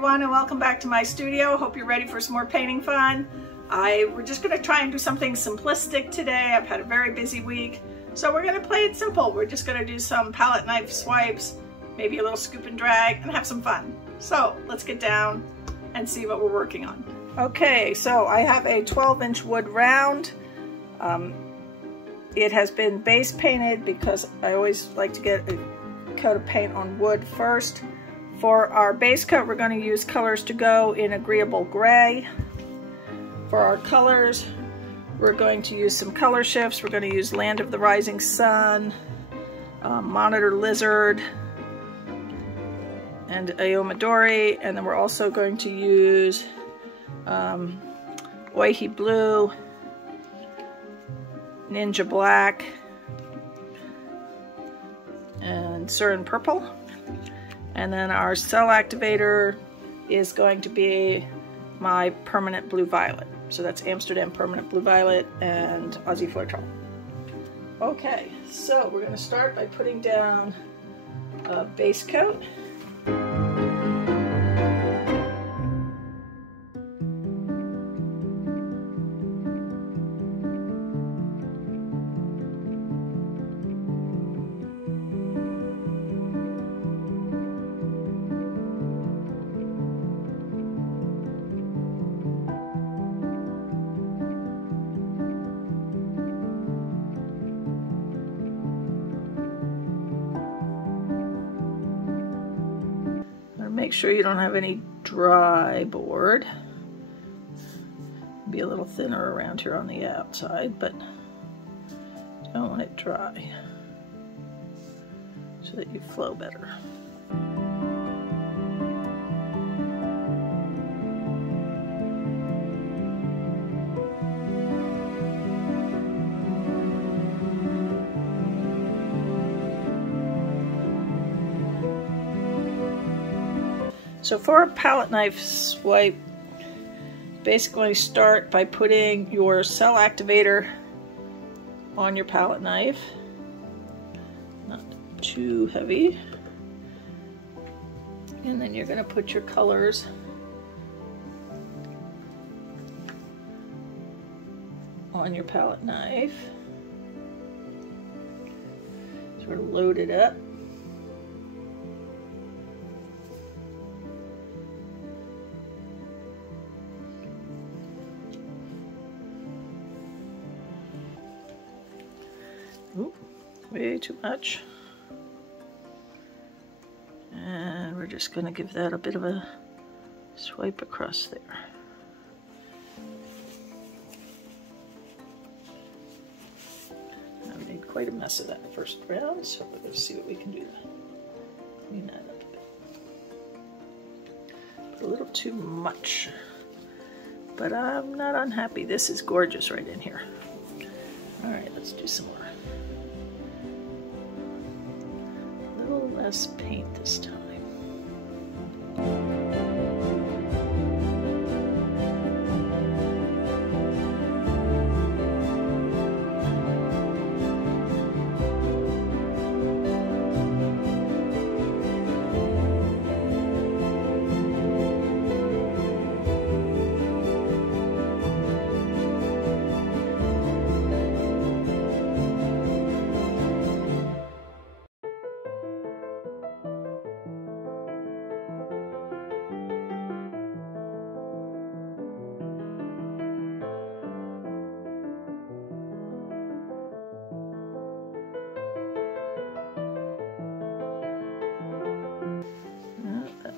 everyone, and welcome back to my studio. Hope you're ready for some more painting fun. We're just going to try and do something simplistic today. I've had a very busy week, so we're going to play it simple. We're just going to do some palette knife swipes, maybe a little scoop and drag, and have some fun. So let's get down and see what we're working on. Okay, so I have a 12-inch wood round. It has been base painted because I always like to get a coat of paint on wood first. For our base coat, we're going to use Colors to Go in Agreeable Gray. For our colors, we're going to use some color shifts. We're going to use Land of the Rising Sun, Monitor Lizard, and Aomidori. And then we're also going to use Oihi Blue, Ninja Black, and Suiren Purple. And then our cell activator is going to be my permanent blue violet. So that's Amsterdam permanent blue violet and Aussie Floetrol. Okay, so we're going to start by putting down a base coat. Make sure you don't have any dry board. Be a little thinner around here on the outside, but don't want it dry so that you flow better. So for a palette knife swipe, basically start by putting your cell activator on your palette knife, not too heavy, and then you're going to put your colors on your palette knife, sort of load it up. Ooh, way too much. And we're just going to give that a bit of a swipe across there. I made quite a mess of that first round, so we're going to see what we can do to clean that up a bit. Put a little too much, but I'm not unhappy. This is gorgeous right in here. All right, let's do some more. Less paint this time.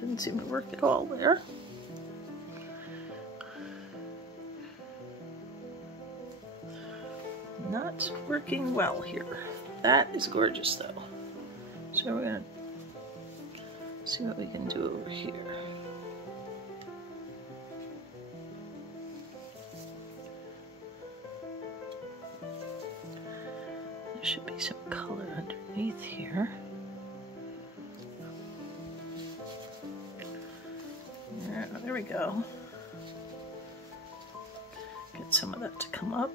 Didn't seem to work at all there. Not working well here. That is gorgeous though. So we're going to see what we can do over here. There should be some color underneath here. There we go. Get some of that to come up.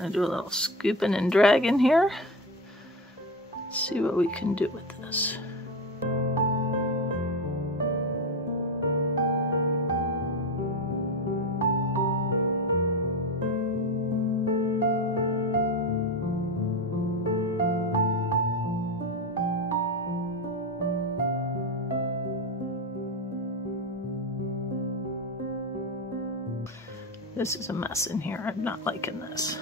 gonna do a little scooping and dragging here. See what we can do with this. This is a mess in here. I'm not liking this.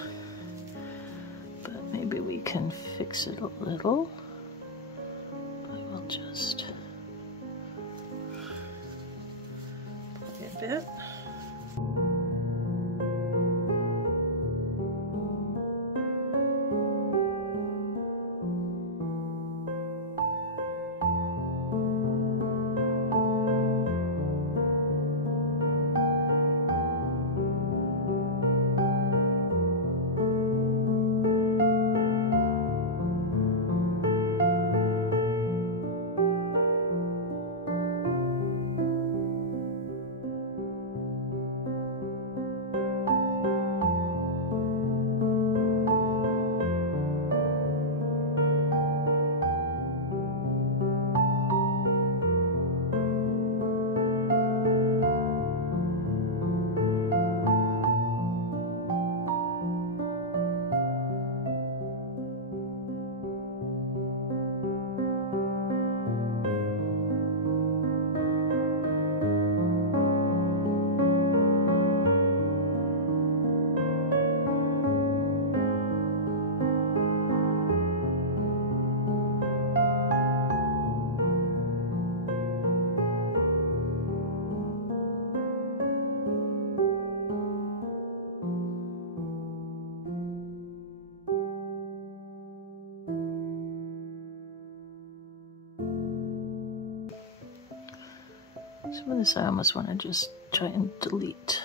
But maybe we can fix it a little. I will just play a bit. Some of this I almost want to just try and delete.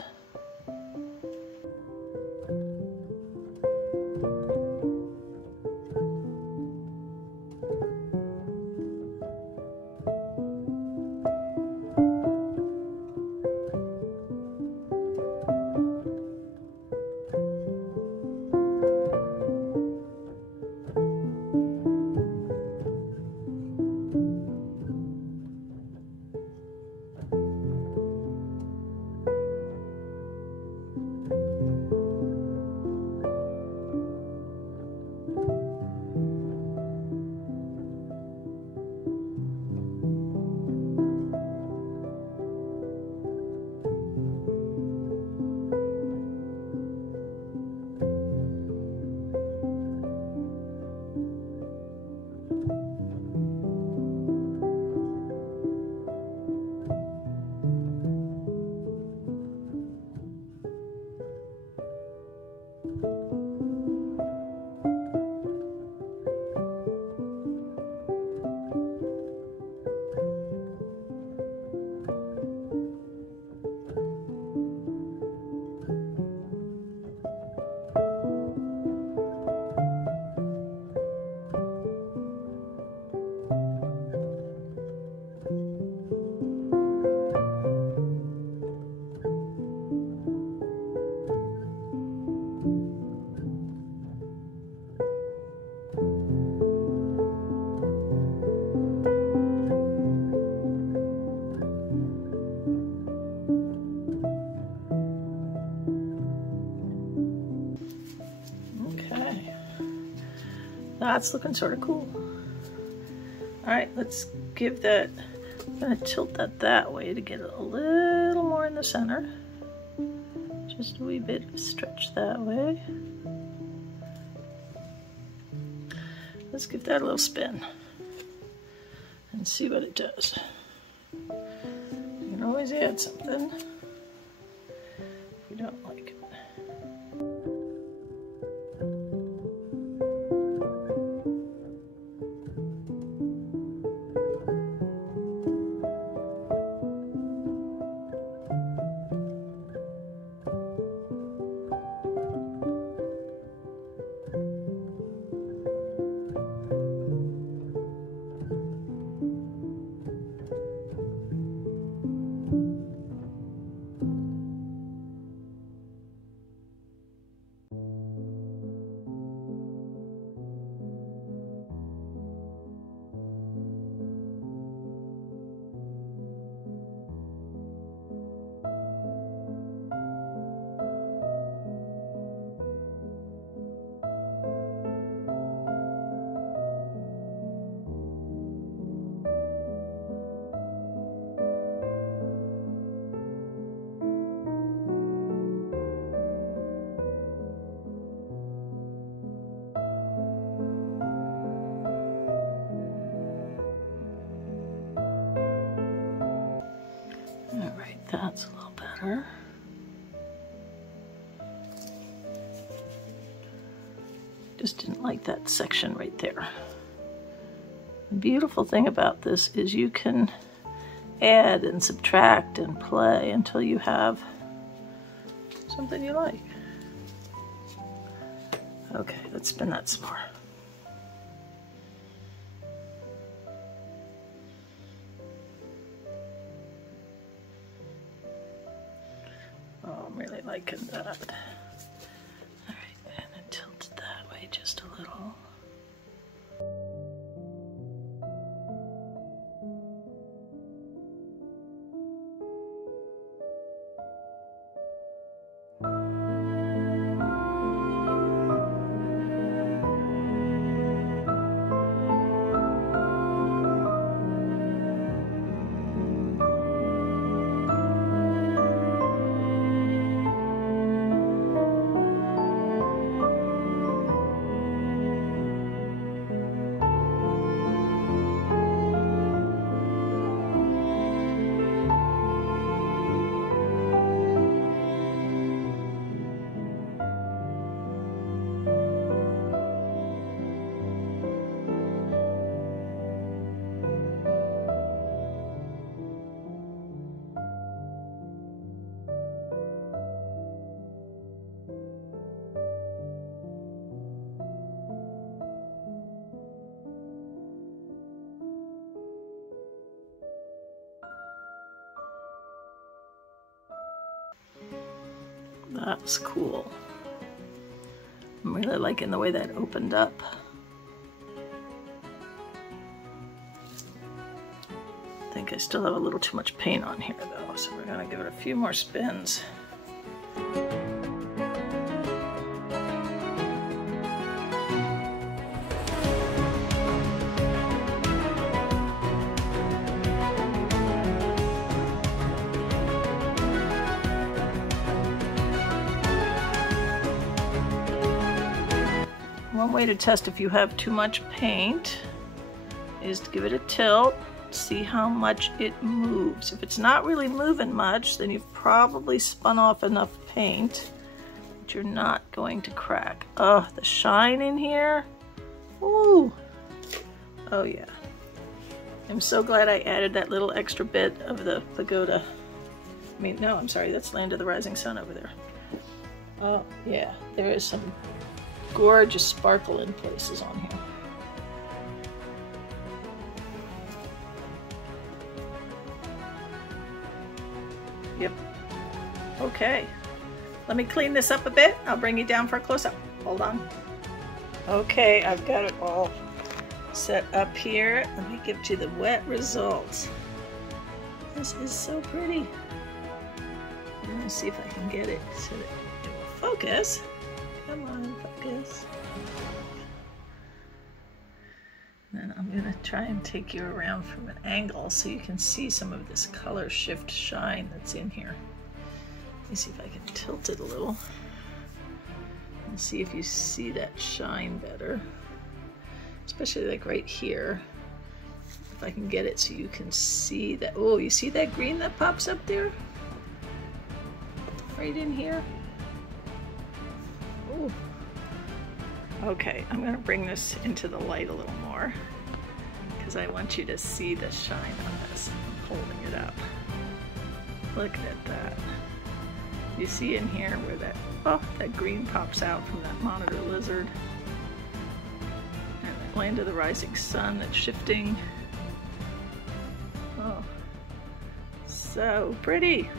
That's looking sort of cool. All right, let's give that, I'm gonna tilt that way to get it a little more in the center. Just a wee bit of stretch that way. Let's give that a little spin and see what it does. You can always add something if you don't like it. that's a little better. Just didn't like that section right there. The beautiful thing about this is you can add and subtract and play until you have something you like. Okay, let's spin that some more. Oh, I'm really liking that. All right, and then tilt it that way just a little. That's cool. I'm really liking the way that opened up. I think I still have a little too much paint on here though, so we're gonna give it a few more spins. One way to test if you have too much paint is to give it a tilt, see how much it moves. If it's not really moving much, then you've probably spun off enough paint that you're not going to crack. Oh, the shine in here. Ooh. Oh yeah. I'm so glad I added that little extra bit of the pagoda. I mean, no, I'm sorry, that's Land of the Rising Sun over there. Oh yeah, there is some gorgeous sparkle in places on here. Yep. Okay. Let me clean this up a bit. I'll bring you down for a close-up. Hold on. Okay, I've got it all set up here. Let me give you the wet results. This is so pretty. Let me see if I can get it so that it will focus. Come on, focus. And then I'm gonna try and take you around from an angle so you can see some of this color shift shine that's in here. Let me see if I can tilt it a little and see if you see that shine better. Especially like right here. If I can get it so you can see that. Oh, you see that green that pops up there? Right in here? Ooh. Okay, I'm gonna bring this into the light a little more because I want you to see the shine on this. I'm holding it up. Look at that. You see in here where that, oh, that green pops out from that monitor lizard. And that Land of the Rising Sun that's shifting. Oh, so pretty.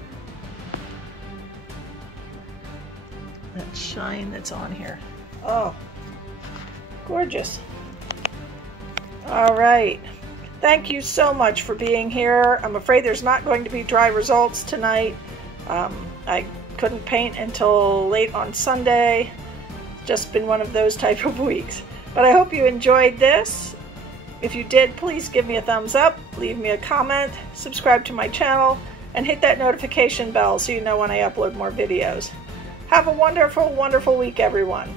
That shine that's on here. Oh, gorgeous. All right. Thank you so much for being here. I'm afraid there's not going to be dry results tonight. I couldn't paint until late on Sunday. Just been one of those type of weeks. But I hope you enjoyed this. If you did, please give me a thumbs up, leave me a comment, subscribe to my channel, and hit that notification bell so you know when I upload more videos. Have a wonderful, wonderful week, everyone.